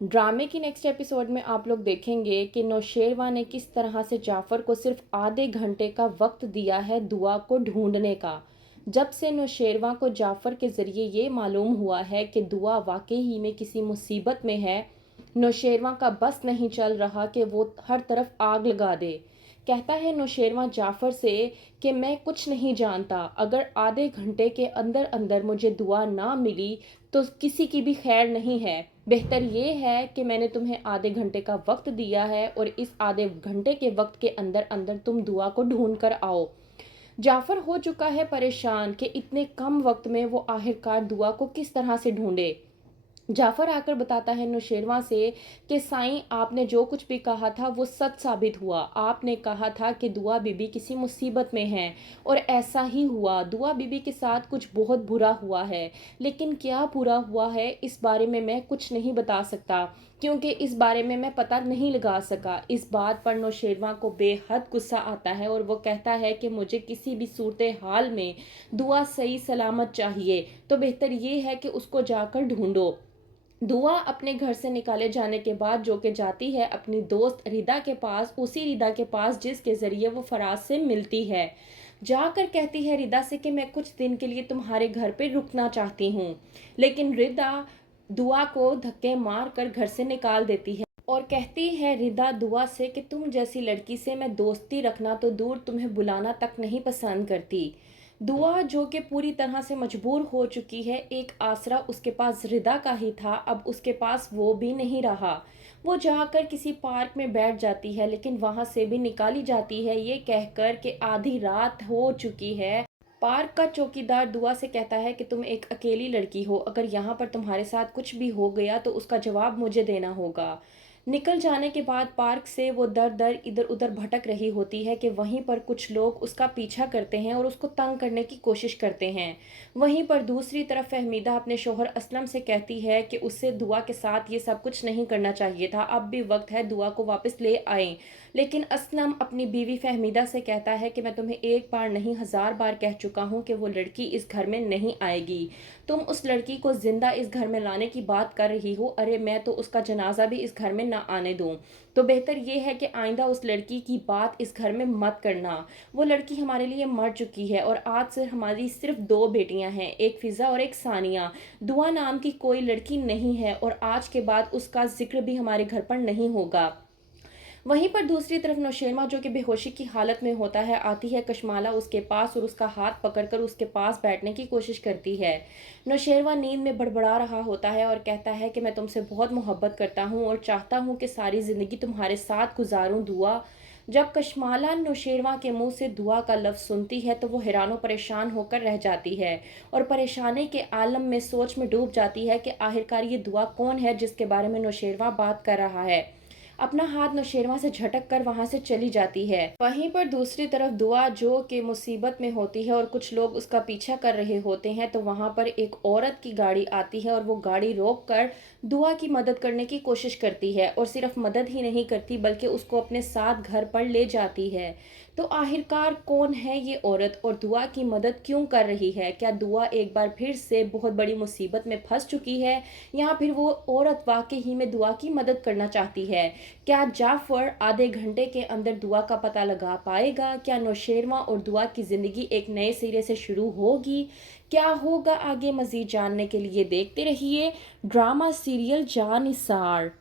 ड्रामे की next episode में आप लोग देखेंगे कि नौशेरवा ने किस तरह से जाफ़र को सिर्फ आधे घंटे का वक्त दिया है दुआ को ढूंढने का। जब से नौशेरवा को जाफ़र के ज़रिए ये मालूम हुआ है कि दुआ वाकई ही में किसी मुसीबत में है, नौशेरवा का बस नहीं चल रहा कि वो हर तरफ आग लगा दे। कहता है नौशेरवा जाफ़र से कि मैं कुछ नहीं जानता, अगर आधे घंटे के अंदर अंदर मुझे दुआ ना मिली तो किसी की भी खैर नहीं है। बेहतर ये है कि मैंने तुम्हें आधे घंटे का वक्त दिया है और इस आधे घंटे के वक्त के अंदर अंदर तुम दुआ को ढूंढ कर आओ। जाफ़र हो चुका है परेशान कि इतने कम वक्त में वो आखिरकार दुआ को किस तरह से ढूंढे। जाफ़र आकर बताता है नौशेरवा से कि साईं, आपने जो कुछ भी कहा था वो सच साबित हुआ। आपने कहा था कि दुआ बीबी किसी मुसीबत में है और ऐसा ही हुआ। दुआ बीबी के साथ कुछ बहुत बुरा हुआ है, लेकिन क्या बुरा हुआ है इस बारे में मैं कुछ नहीं बता सकता, क्योंकि इस बारे में मैं पता नहीं लगा सका। इस बात पर नौशेरवा को बेहद गुस्सा आता है और वो कहता है कि मुझे किसी भी सूरत हाल में दुआ सही सलामत चाहिए, तो बेहतर ये है कि उसको जाकर ढूंढो। दुआ अपने घर से निकाले जाने के बाद जो कि जाती है अपनी दोस्त रिदा के पास, उसी रिदा के पास जिसके ज़रिए वो फराज से मिलती है। जाकर कहती है रिदा से कि मैं कुछ दिन के लिए तुम्हारे घर पे रुकना चाहती हूँ, लेकिन रिदा दुआ को धक्के मार कर घर से निकाल देती है और कहती है रिदा दुआ से कि तुम जैसी लड़की से मैं दोस्ती रखना तो दूर, तुम्हें बुलाना तक नहीं पसंद करती। दुआ जो कि पूरी तरह से मजबूर हो चुकी है, एक आसरा उसके पास रिदा का ही था, अब उसके पास वो भी नहीं रहा। वो जाकर किसी पार्क में बैठ जाती है, लेकिन वहां से भी निकाली जाती है ये कहकर कि आधी रात हो चुकी है। पार्क का चौकीदार दुआ से कहता है कि तुम एक अकेली लड़की हो, अगर यहाँ पर तुम्हारे साथ कुछ भी हो गया तो उसका जवाब मुझे देना होगा। निकल जाने के बाद पार्क से वो दर दर इधर उधर भटक रही होती है कि वहीं पर कुछ लोग उसका पीछा करते हैं और उसको तंग करने की कोशिश करते हैं। वहीं पर दूसरी तरफ फहमीदा अपने शोहर असलम से कहती है कि उससे दुआ के साथ ये सब कुछ नहीं करना चाहिए था, अब भी वक्त है दुआ को वापस ले आएं। लेकिन असलम अपनी बीवी फहमीदा से कहता है कि मैं तुम्हें एक बार नहीं 1000 बार कह चुका हूँ कि वो लड़की इस घर में नहीं आएगी। तुम उस लड़की को जिंदा इस घर में लाने की बात कर रही हो, अरे मैं तो उसका जनाजा भी इस घर में ना आने दूं। तो बेहतर ये है कि आइंदा उस लड़की की बात इस घर में मत करना। वो लड़की हमारे लिए मर चुकी है और आज से हमारी सिर्फ 2 बेटियां हैं, एक फिजा और एक सानिया। दुआ नाम की कोई लड़की नहीं है और आज के बाद उसका जिक्र भी हमारे घर पर नहीं होगा। वहीं पर दूसरी तरफ नौशेरमा जो कि बेहोशी की हालत में होता है, आती है कशमाला उसके पास और उसका हाथ पकड़कर उसके पास बैठने की कोशिश करती है। नौशेरवा नींद में बड़बड़ा रहा होता है और कहता है कि मैं तुमसे बहुत मोहब्बत करता हूँ और चाहता हूँ कि सारी ज़िंदगी तुम्हारे साथ गुजारूँ दुआ। जब कशमाला नौशेरवा के मुंह से दुआ का लफ्ज़ सुनती है तो वो हैरान परेशान होकर रह जाती है और परेशानी के आलम में सोच में डूब जाती है कि आखिरकार ये दुआ कौन है जिसके बारे में नौशेरवा बात कर रहा है। अपना हाथ नौशेरवा से झटक कर वहां से चली जाती है। वहीं पर दूसरी तरफ दुआ जो कि मुसीबत में होती है और कुछ लोग उसका पीछा कर रहे होते हैं, तो वहां पर एक औरत की गाड़ी आती है और वो गाड़ी रोक कर दुआ की मदद करने की कोशिश करती है और सिर्फ मदद ही नहीं करती बल्कि उसको अपने साथ घर पर ले जाती है। तो आखिरकार कौन है ये औरत और दुआ की मदद क्यों कर रही है? क्या दुआ एक बार फिर से बहुत बड़ी मुसीबत में फंस चुकी है या फिर वो औरत वाकई ही में दुआ की मदद करना चाहती है? क्या जाफर आधे घंटे के अंदर दुआ का पता लगा पाएगा? क्या नौशेरवा और दुआ की ज़िंदगी एक नए सिरे से शुरू होगी? क्या होगा आगे? मज़ीद जानने के लिए देखते रहिए ड्रामा सीरियल जानिसार।